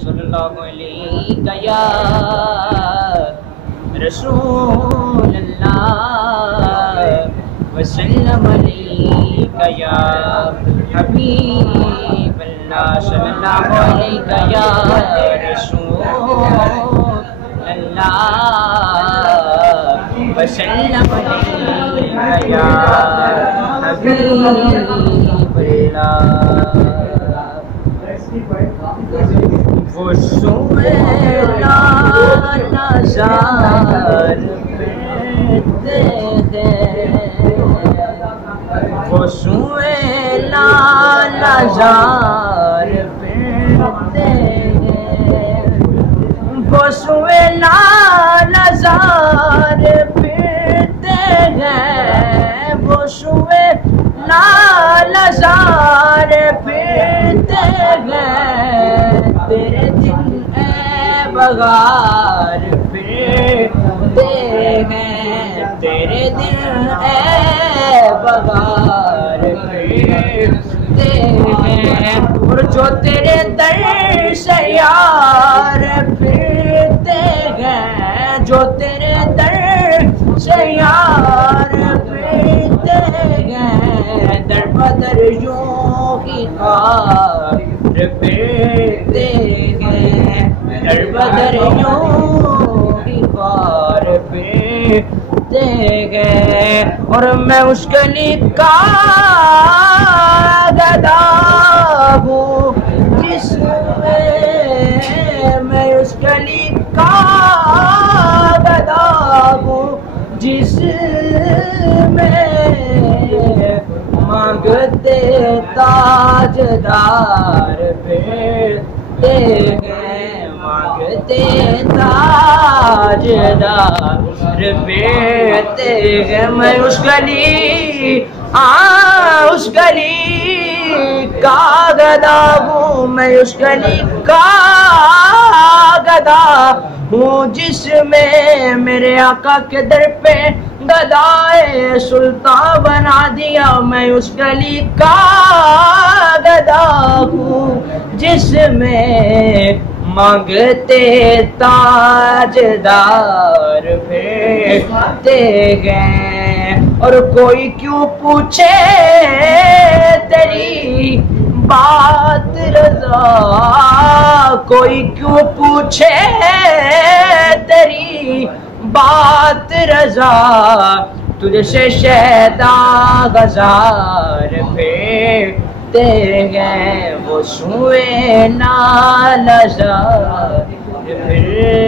صلی اللہ علیہ یا رسول اللہ وسلم علیہ یا حبیب اللہ صلی اللہ علیہ یا رسول اللہ وسلم علیہ یا حبیب اللہ وہ سوئے نظار پھرتے ہیں وہ سوئے نظار پھرتے ہیں وہ سوئے نظار پھرتے ہیں وہ سوئے نظار پھرتے ہیں تیرے دن اے بغار پھرتے ہیں تیرے دن اے بغار پھرتے ہیں اور جو تیرے در سے یار پھرتے ہیں جو تیرے در سے یار پھرتے ہیں در بدر یوں ہی خار پھرتے ہیں در بدر یوں ہی خار پھرتے ہیں اور میں اس گلی کا گدا ہوں جس میں اس گلی کا گدا ہوں جس میں مانگتے تاجدار پھرتے ہیں مانگتے تاجدار پھرتے ہیں میں اس گلی اس گلی کا گدا ہوں میں اس گلی کا گدا ہوں جس میں میرے آقا کے در پہ گدائے سلطان بنا دیا میں اس گلی کا گدا ہوں جس میں مانگتے تاجدار پھرتے ہیں اور کوئی کیوں پوچھے تیری بات رضا کوئی کیوں پوچھے تیری بات رضا تجھ سے شیدا غزار پھرتے ہیں وہ سوئے نالزار پھر